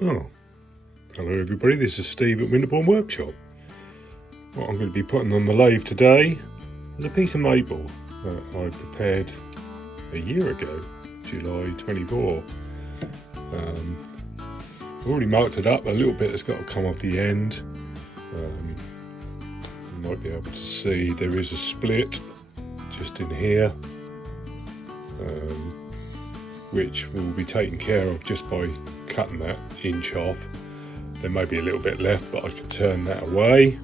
Oh, hello everybody, this is Steve at Winterbourne Workshop. What I'm going to be putting on the lathe today is a piece of maple that I prepared a year ago, July 24. I've already marked it up, a little bit has got to come off the end. You might be able to see there is a split just in here, which will be taken care of just by cutting that inch off. There may be a little bit left, but I can turn that away.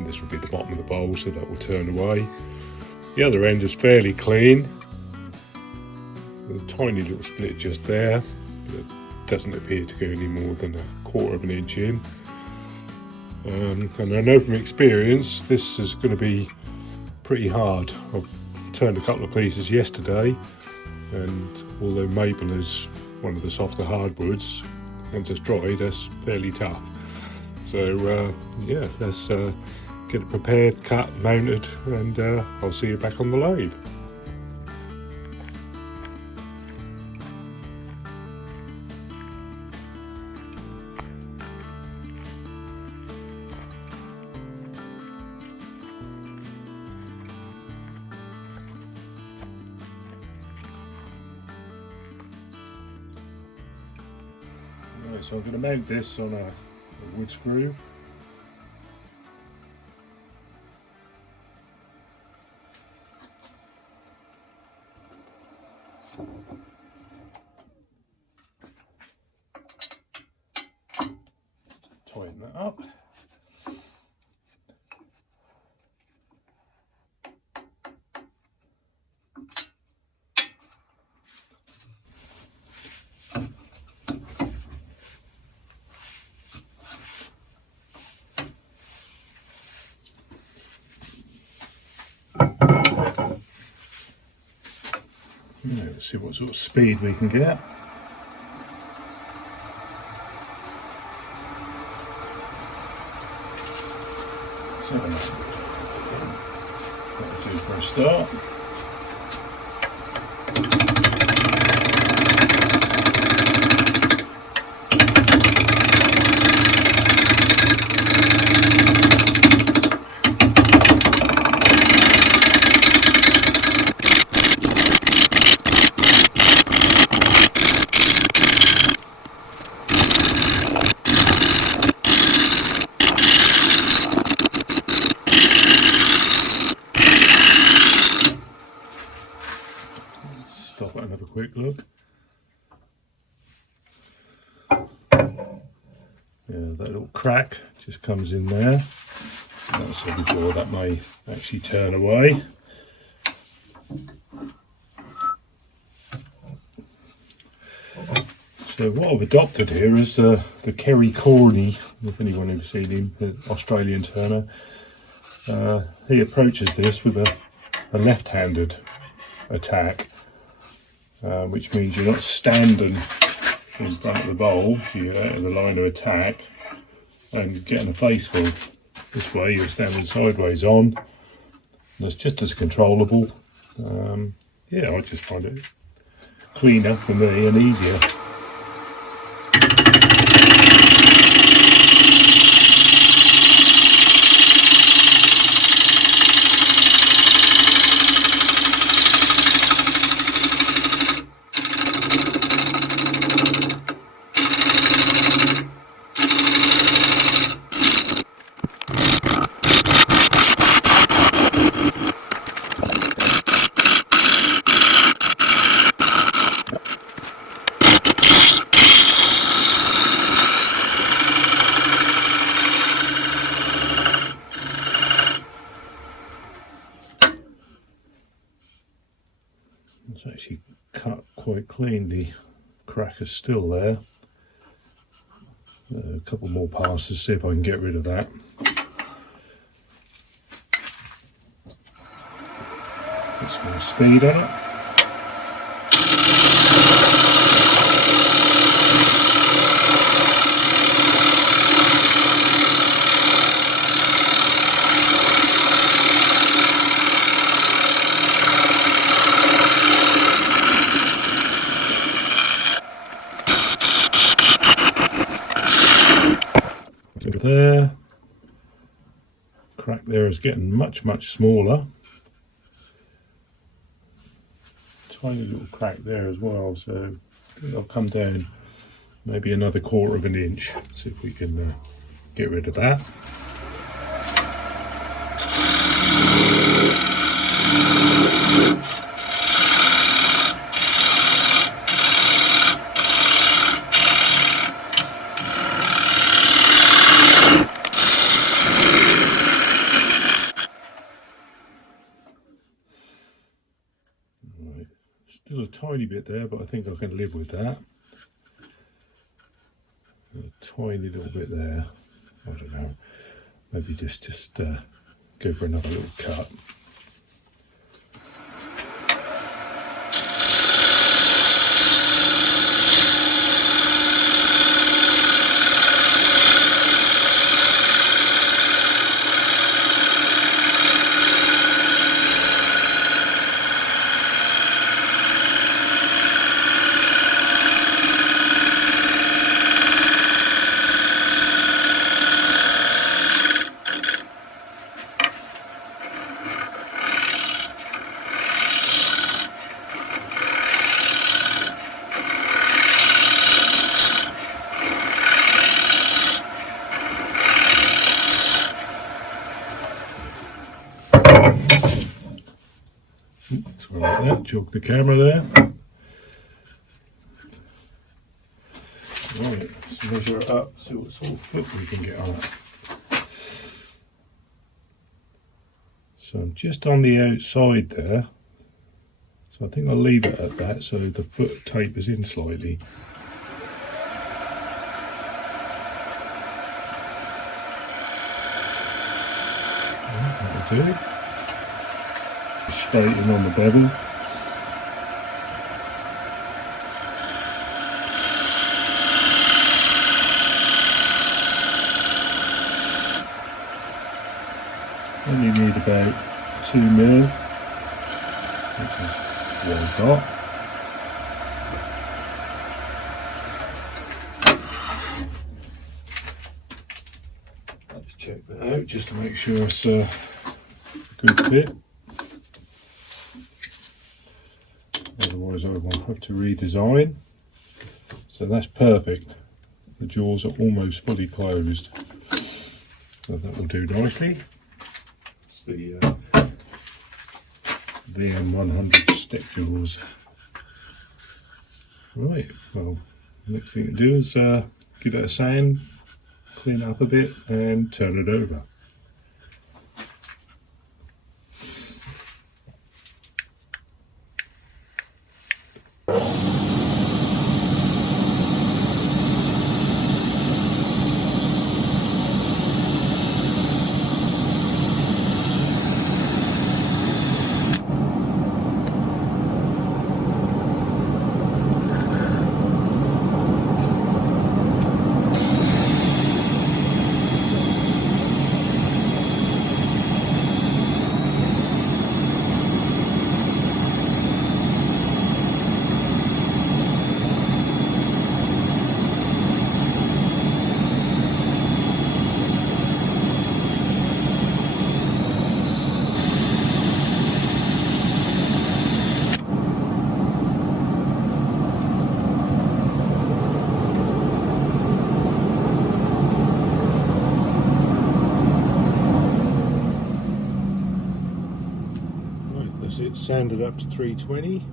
This will be the bottom of the bowl, so that will turn away. The other end is fairly clean. There's a tiny little split just there, but it doesn't appear to go any more than 1/4 of an inch in. And I know from experience this is going to be pretty hard. I've turned a couple of pieces yesterday, and although maple is one of the softer hardwoods, once it's dry, that's fairly tough. So yeah, let's get it prepared, cut, mounted, and I'll see you back on the lathe. Right, so I'm going to mount this on a wood screw. Tighten that up. Let's see what sort of speed we can get. So, that'll do for a start. Stop it and have a quick look. Yeah, that little crack just comes in there. Like I said before, that may actually turn away. So what I've adopted here is the Kerry Corney, if anyone has seen him, the Australian turner. He approaches this with a left-handed attack. Which means you're not standing in front of the bowl, so you're out of the line of attack and getting a face full. This way you're standing sideways on, and it's just as controllable. Yeah, I just find it cleaner for me and easier. It's actually cut quite clean, the crack is still there. A couple more passes, see if I can get rid of that. Put some more speed on it. there. Crack there is getting much smaller. Tiny little crack there as well, so I think I'll come down maybe another 1/4 of an inch. See if we can get rid of that. Right. Still a tiny bit there, but I think I can live with that. A tiny little bit there. I don't know. Maybe just go for another little cut. Sorry about that, jogged the camera there. Right, let's measure it up, see what sort of foot we can get on it. So I'm just on the outside there, so I think I'll leave it at that so the foot tapers in slightly. That'll do. Straighten on the bevel. Only need about 2 mil, which is what I've got. Let's check that out just to make sure it's a good fit. Otherwise I will have to redesign. So that's perfect. The jaws are almost fully closed. So that will do nicely. It's the VM100 step jaws. Right, well, next thing to do is give it a sand, clean it up a bit and turn it over. It's sanded up to 320.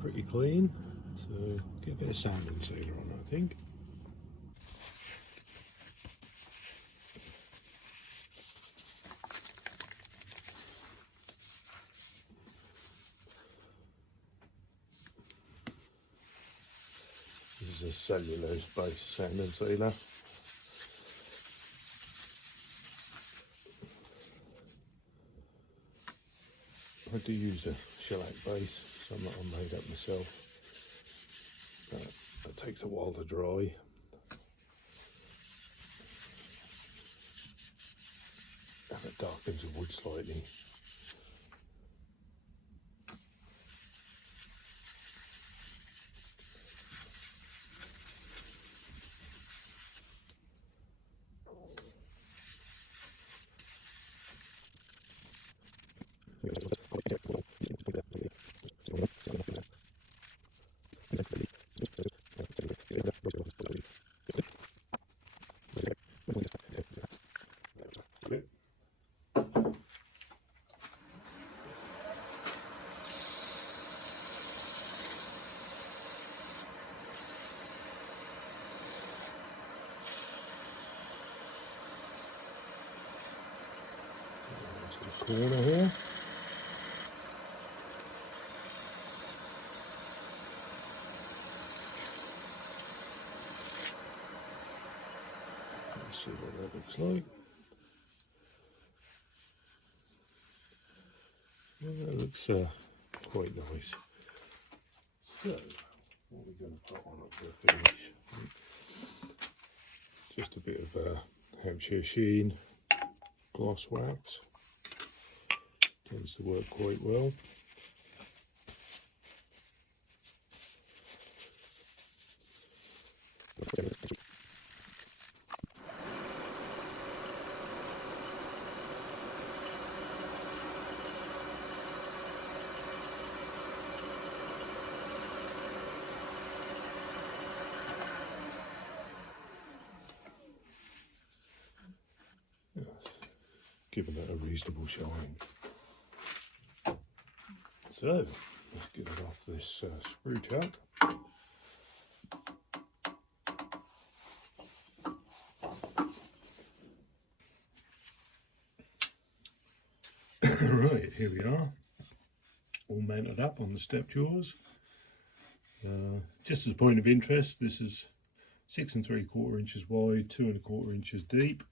Pretty clean. So get a bit of sanding sealer on it, I think. This is a cellulose based sanding sealer. I do use a shellac base, some that I made up myself. That takes a while to dry. And it darkens the wood slightly. corner here. Let's see what that looks like. Well, that looks quite nice. So, what are we going to put on it for a finish? Just a bit of Hampshire Sheen gloss wax. Tends to work quite well. Giving it a reasonable shine. So, let's get it off this screw tag. Right, here we are, all mounted up on the step jaws. Just as a point of interest, this is 6 3/4 inches wide, 2 1/4 inches deep.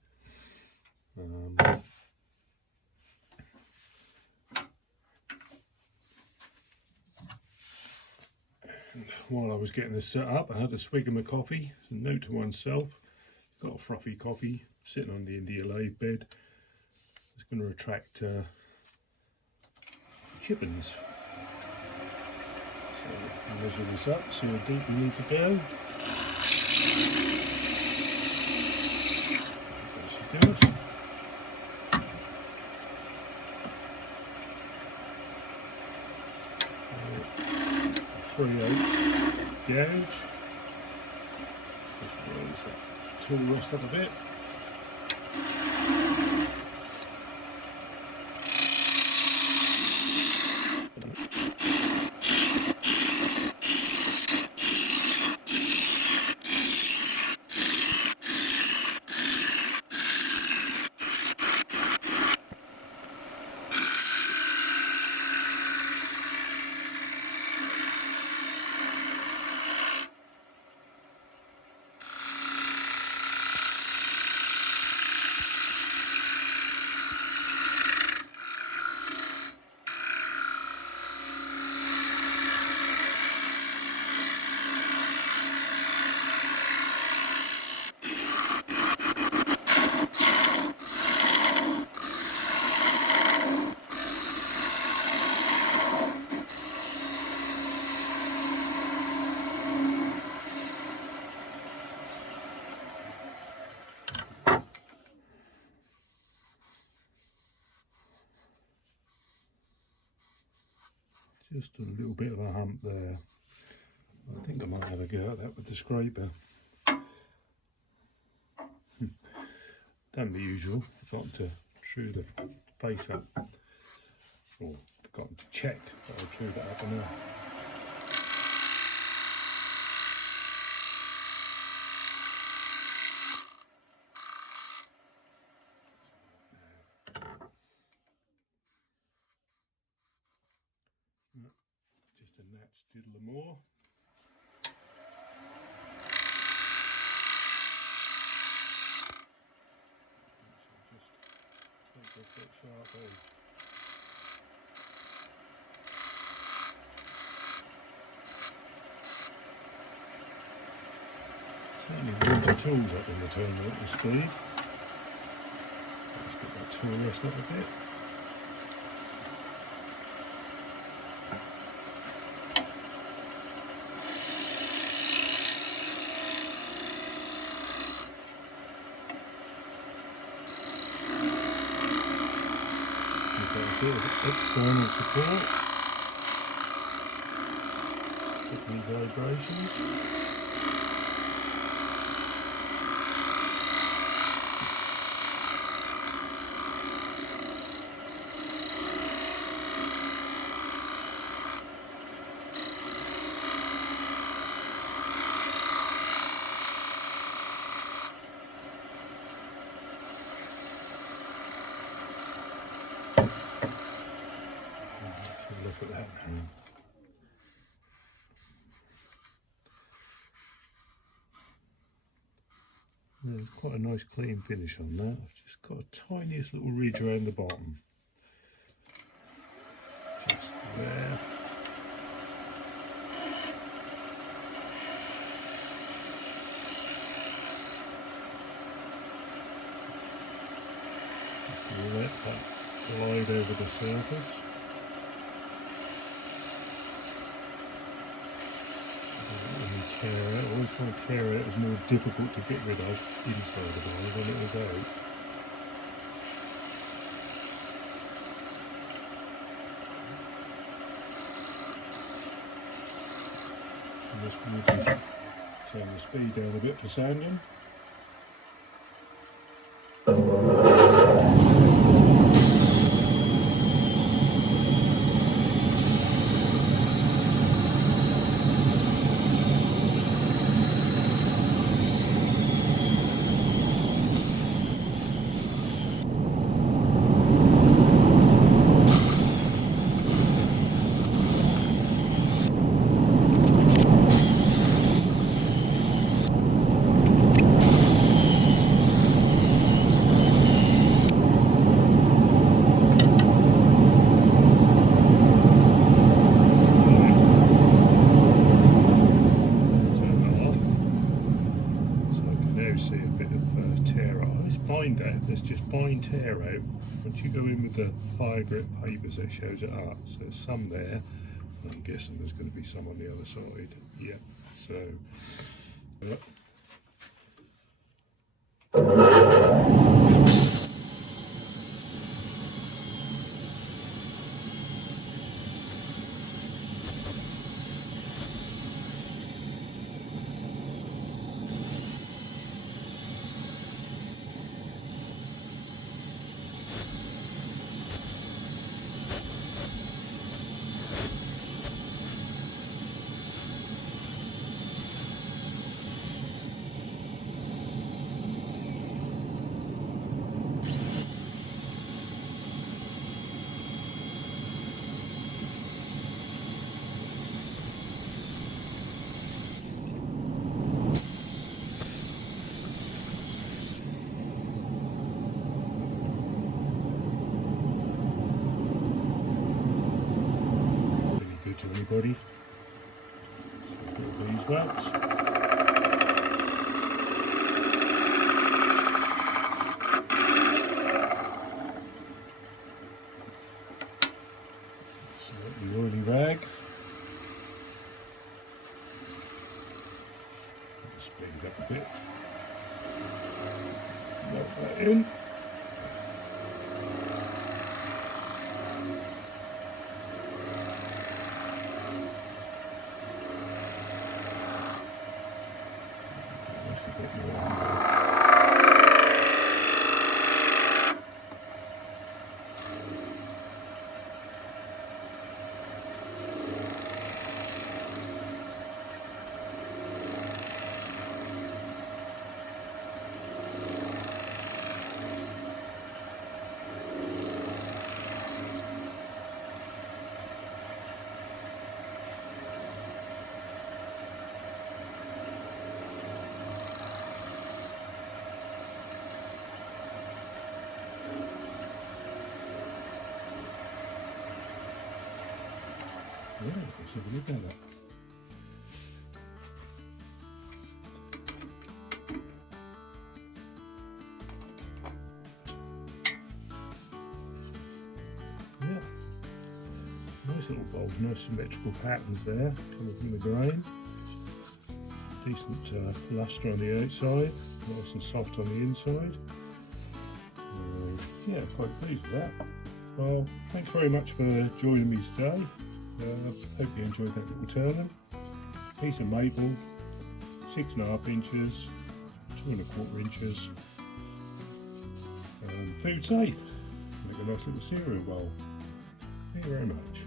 While I was getting this set up, I had a swig of my coffee. It's a note to oneself. Got a frothy coffee sitting on the India lathe bed. It's going to attract chippings. So measure this up, see how deep we need to go. That should do us. 3/8 gauge. Just raise that tool rest up a bit. Just a little bit of a hump there. I think I might have a go at that with the scraper. Done the usual, forgotten to true the face up. Or forgotten to check that I true that up enough. Just a natch diddler more. So just take off that sharp edge. Certainly brings the tools up in the turn at the speed. Let's get that tool rest up a bit. External support, any vibrations. There's quite a nice clean finish on that. I've just got a tiniest little ridge around the bottom. Just there. Just let that glide over the surface. Tear out. I always find tear out is more difficult to get rid of inside of oil than it is out. And this will just turn the speed down a bit for sanding. There's just fine tear out. Once you go in with the fire grip papers, it shows it up. So there's some there. I'm guessing there's going to be some on the other side. Yeah. So. To anybody. So a bit of beeswax. Select the oily rag. Speed up a bit. Melt that in. Yeah, let's have a look at that. Yeah, nice little bold, nice symmetrical patterns there coming from the grain. Decent lustre on the outside, nice and soft on the inside. Yeah, quite pleased with that. Well, thanks very much for joining me today. Hope you enjoyed that little turning. Piece of maple, 6.5 inches, 2.25 inches. Food safe. Make a nice little cereal bowl. Thank you very much.